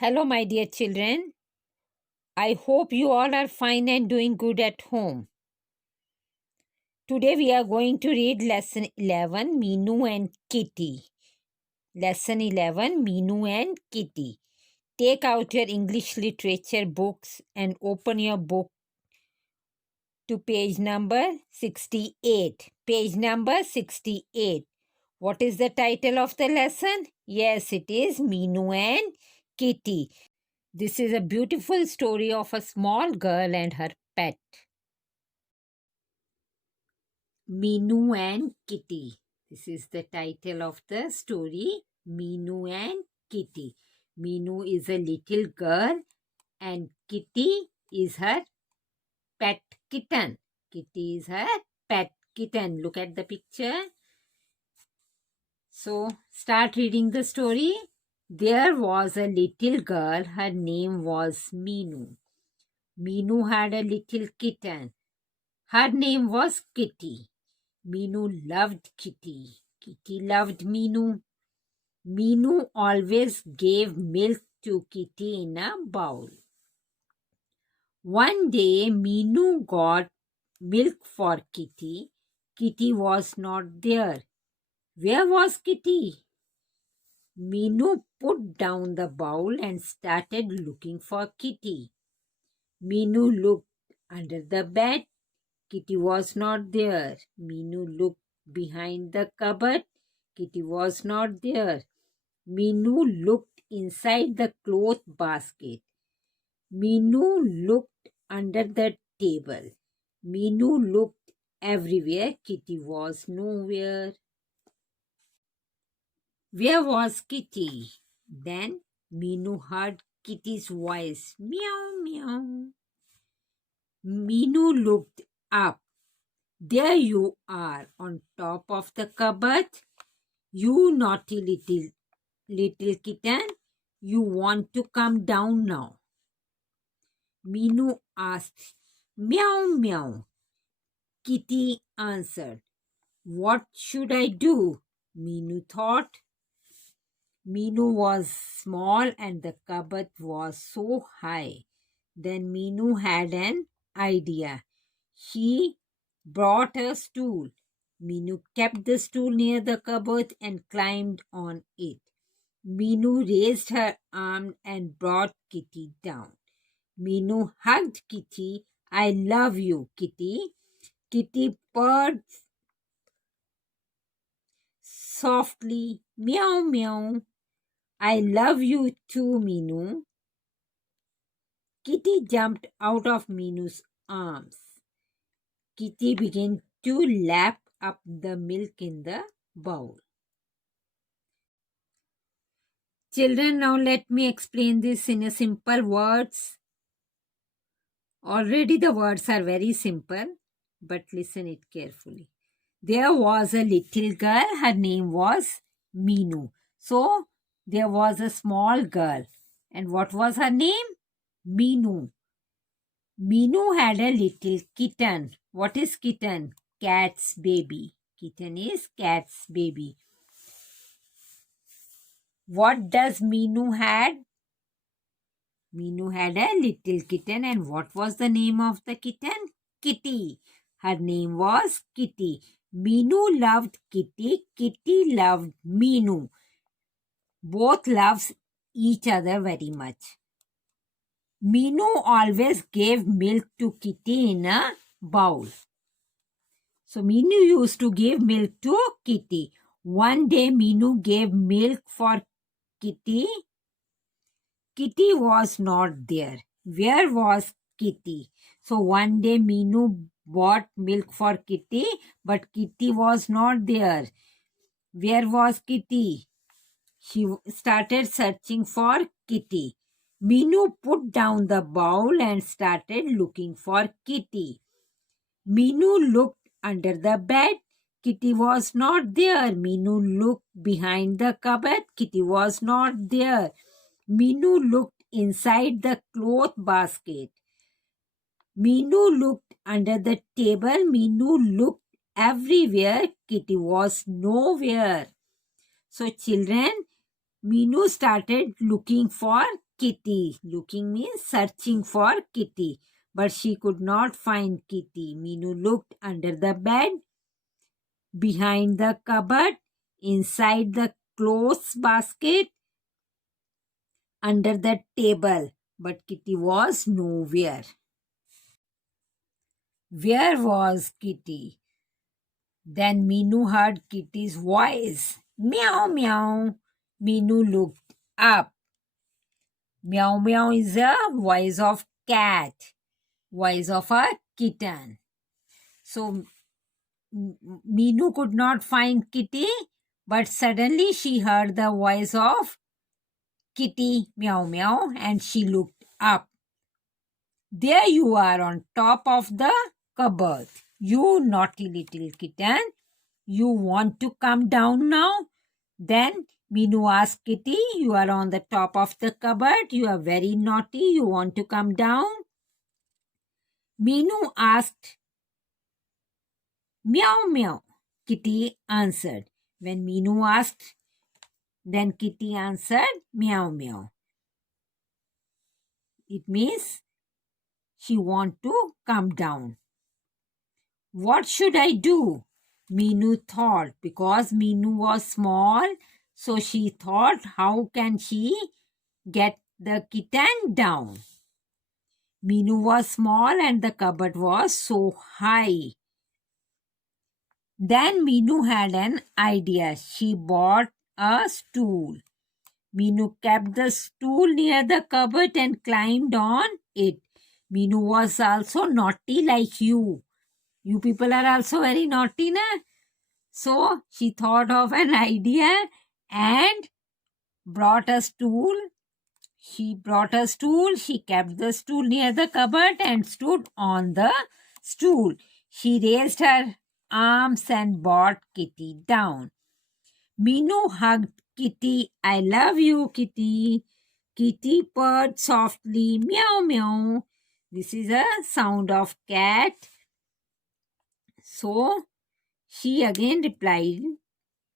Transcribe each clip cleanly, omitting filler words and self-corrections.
Hello, my dear children. I hope you all are fine and doing good at home. Today we are going to read lesson 11 Meenu and Kitty. Lesson 11 Meenu and Kitty. Take out your English literature books and open your book to page number 68. Page number 68. What is the title of the lesson? Yes, it is Meenu and Kitty. This is a beautiful story of a small girl and her pet. Meenu and Kitty. This is the title of the story, Meenu and Kitty. Meenu is a little girl and Kitty is her pet kitten. Kitty is her pet kitten. Look at the picture. So, start reading the story. There was a little girl. Her name was Meenu. Meenu had a little kitten. Her name was Kitty. Meenu loved Kitty. Kitty loved Meenu. Meenu always gave milk to Kitty in a bowl. One day, Meenu got milk for Kitty. Kitty was not there. Where was Kitty? Meenu put down the bowl and started looking for Kitty. Meenu looked under the bed. Kitty was not there. Meenu looked behind the cupboard. Kitty was not there. Meenu looked inside the cloth basket. Meenu looked under the table. Meenu looked everywhere. Kitty was nowhere. Where was Kitty? Then Meenu heard Kitty's voice. Meow, meow. Meenu looked up. There you are on top of the cupboard. You naughty little kitten. You want to come down now? Meenu asked. Meow, meow. Kitty answered. What should I do? Meenu thought. Meenu was small and the cupboard was so high. Then Meenu had an idea. He brought a stool. Meenu kept the stool near the cupboard and climbed on it. Meenu raised her arm and brought Kitty down. Meenu hugged Kitty. I love you, Kitty. Kitty purred softly. Meow, meow. I love you too, Meenu. Kitty jumped out of Meenu's arms. Kitty began to lap up the milk in the bowl. Children, now let me explain this in a simple words. Already the words are very simple, but listen it carefully. There was a little girl. Her name was Meenu. So, there was a small girl. And what was her name? Meenu. Meenu had a little kitten. What is kitten? Cat's baby. Kitten is cat's baby. What does Meenu had? Meenu had a little kitten, and what was the name of the kitten? Kitty. Her name was Kitty. Meenu loved Kitty. Kitty loved Meenu. Both loves each other very much. Meenu always gave milk to Kitty in a bowl. So Meenu used to give milk to Kitty. One day Meenu gave milk for Kitty. Kitty was not there. Where was Kitty? So one day Meenu bought milk for Kitty, but Kitty was not there. Where was Kitty? She started searching for Kitty. Meenu put down the bowl and started looking for Kitty. Meenu looked under the bed. Kitty was not there. Meenu looked behind the cupboard. Kitty was not there. Meenu looked inside the cloth basket. Meenu looked under the table. Meenu looked everywhere. Kitty was nowhere. So children, Meenu started looking for Kitty. Looking means searching for Kitty. But she could not find Kitty. Meenu looked under the bed, behind the cupboard, inside the clothes basket, under the table. But Kitty was nowhere. Where was Kitty? Then Meenu heard Kitty's voice. Meow, meow. Meenu looked up. Meow, meow is a voice of cat, voice of a kitten. So Meenu could not find Kitty, but suddenly she heard the voice of Kitty, meow, meow, and she looked up. There you are on top of the cupboard. You naughty little kitten. You want to come down now? Then Meenu asked Kitty, you are on the top of the cupboard. You are very naughty. You want to come down? Meenu asked, meow, meow. Kitty answered. When Meenu asked, then Kitty answered, meow, meow. It means she want to come down. What should I do? Meenu thought. Because Meenu was small, so she thought, how can she get the kitten down? Meenu was small and the cupboard was so high. Then Meenu had an idea. She bought a stool. Meenu kept the stool near the cupboard and climbed on it. Meenu was also naughty like you. You people are also very naughty, na? So she thought of an idea and brought a stool. She brought a stool. She kept the stool near the cupboard and stood on the stool. She raised her arms and brought Kitty down. Meenu hugged Kitty. I love you, Kitty. Kitty purred softly. Meow, meow. This is a sound of cat. So she again replied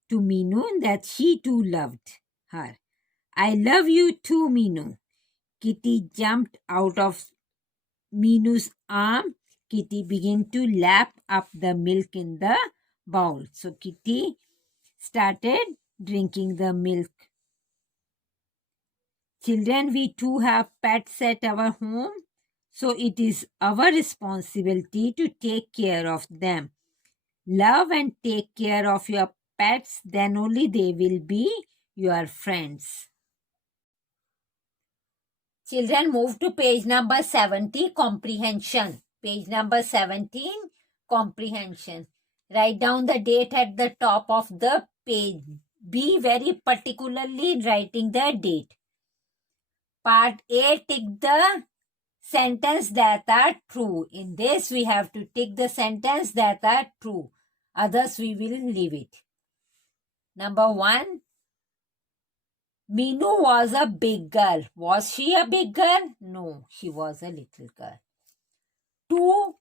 to Meenu that she too loved her. I love you too, Meenu. Kitty jumped out of Meenu's arm. Kitty began to lap up the milk in the bowl. So Kitty started drinking the milk. Children, we too have pets at our home. So it is our responsibility to take care of them. Love and take care of your pets, then only they will be your friends. Children, move to page number 70, comprehension. Page number 17, comprehension. Write down the date at the top of the page. Be very particularly in writing the date. Part A, tick the sentence that are true. In this, we have to tick the sentence that are true. Others, we will leave it. Number 1. Meenu was a big girl. Was she a big girl? No, she was a little girl. 2.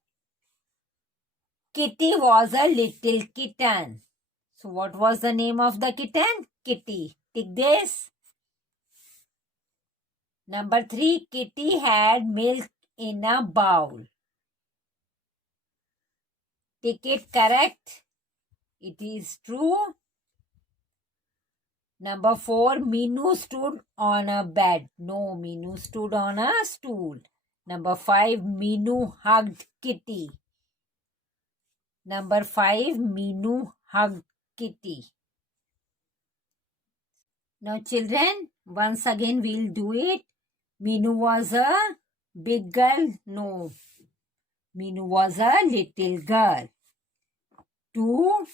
Kitty was a little kitten. So what was the name of the kitten? Kitty. Tick this. Number 3. Kitty had milk in a bowl. Tick it correct. It is true. Number 4, Meenu stood on a bed. No, Meenu stood on a stool. Number 5, Meenu hugged Kitty. Number 5, Meenu hugged Kitty. Now children, once again we'll do it. Meenu was a big girl. No, Meenu was a little girl. 2,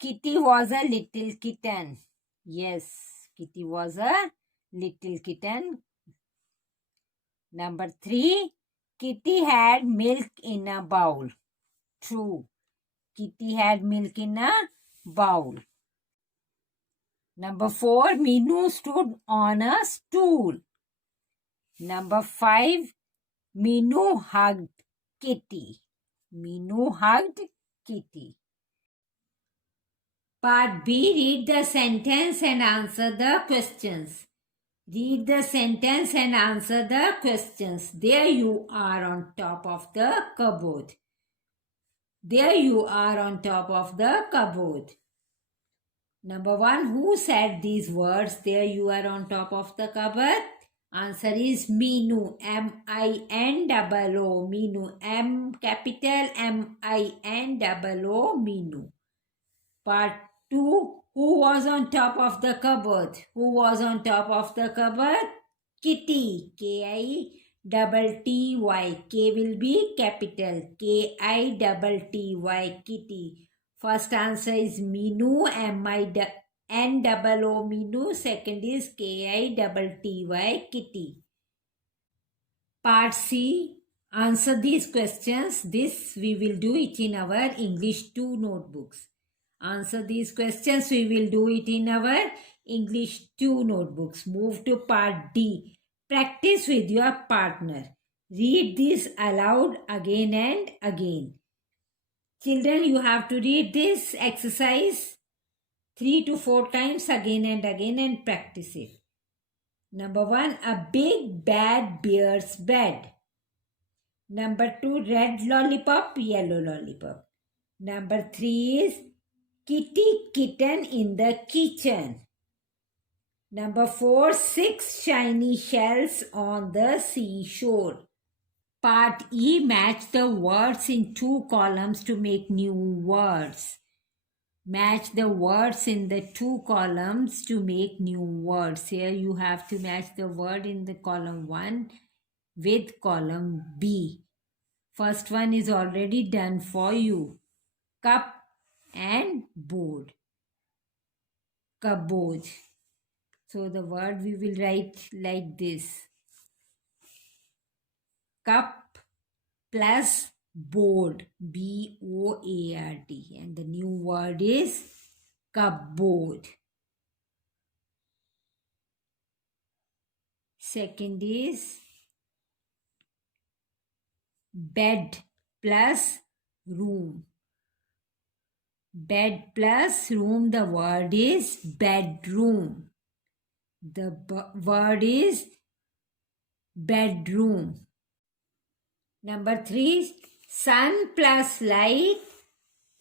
Kitty was a little kitten. Yes, Kitty was a little kitten. Number 3, Kitty had milk in a bowl. True. Kitty had milk in a bowl. Number 4, Meenu stood on a stool. Number 5, Meenu hugged Kitty. Meenu hugged Kitty. Part B, read the sentence and answer the questions. Read the sentence and answer the questions. There you are on top of the cupboard. There you are on top of the cupboard. Number 1, who said these words? There you are on top of the cupboard. Answer is Minu. M-I-N-O-O. Minu. M capital M-I-N-O-O. Minu. Part 2. Who was on top of the cupboard? Who was on top of the cupboard? Kitty. K-I-T-T-Y. K will be capital. K-I-T-T-Y. Kitty. First answer is Minu. M-I-N-O-O. Minu. Second is K-I-T-T-Y. Kitty. Part C. Answer these questions. This we will do it in our English 2 notebooks. Answer these questions. We will do it in our English 2 notebooks. Move to part D. Practice with your partner. Read this aloud again and again. Children, you have to read this exercise 3 to 4 times again and practice it. Number 1, a big bad bear's bed. Number 2, red lollipop, yellow lollipop. Number 3 is kitty kitten in the kitchen. Number 4, 6 shiny shells on the seashore. Part E, match the words in 2 columns to make new words. Match the words in the 2 columns to make new words. Here you have to match the word in the column 1 with column B. First one is already done for you. Cup and board. Cupboard. So the word we will write like this. Cup plus board. B-O-A-R-D. And the new word is cupboard. Second is bed plus room. Bed plus room, the word is bedroom. The word is bedroom. Number 3, sun plus light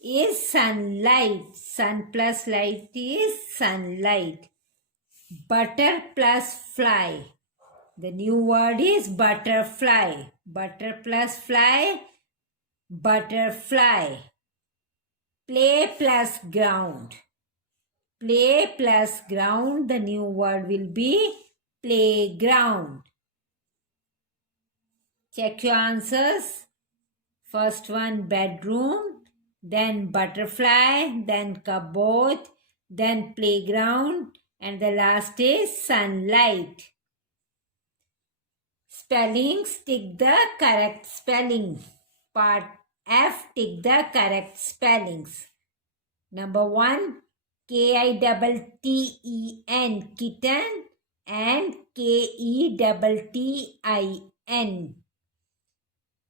is sunlight. Sun plus light is sunlight. Butter plus fly. The new word is butterfly. Butter plus fly, butterfly. Play plus ground. Play plus ground, the new word will be playground. Check your answers. First one, bedroom, then butterfly, then cupboard, then playground, and the last is sunlight. Spellings, tick the correct spelling. Part F, tick the correct spellings. Number 1, K-I-T-T-E-N, kitten, and K-E-T-T-I-N.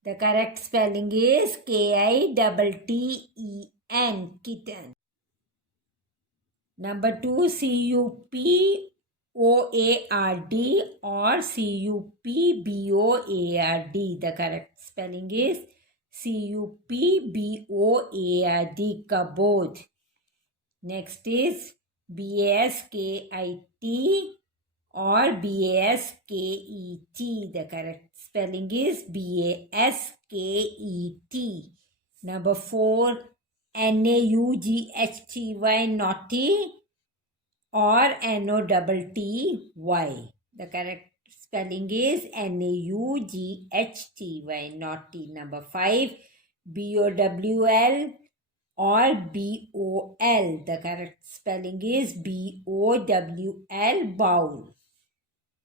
The correct spelling is K-I-T-T-E-N, kitten. Number 2, C-U-P-O-A-R-D or C-U-P-B-O-A-R-D. The correct spelling is C-U-P-B-O-A-R-D, cupboard. Next is B-A-S-K-I-T or B-A-S-K-E-T. The correct spelling is B-A-S-K-E-T. Number 4, N-A-U-G-H-T-Y, naughty or N-O-T-T-Y. The correct spelling is N-A-U-G-H-T-Y, naughty. Number 5, B-O-W-L or B-O-L. The correct spelling is B-O-W-L, bowl.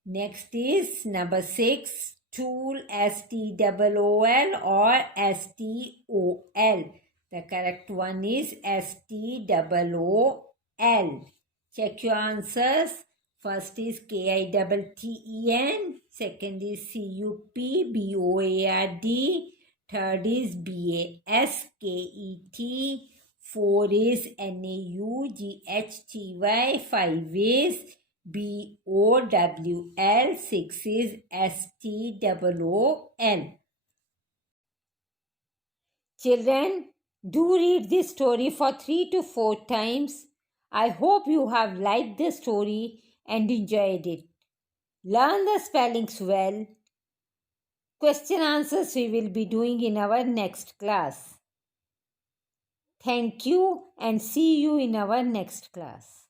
Next is number 6, stool, S-T-O-O-L or S-T-O-L. The correct one is S-T-O-O-L. Check your answers. First is K-I-T-T-E-N. Second is C-U-P-B-O-A-R-D. Third is B-A-S-K-E-T. 4 is N-A-U-G-H-T-Y. 5 is BOWL. 6 is STOOL. Children, do read this story for 3 to 4 times. I hope you have liked the story and enjoyed it. Learn the spellings well. Question answers we will be doing in our next class. Thank you and see you in our next class.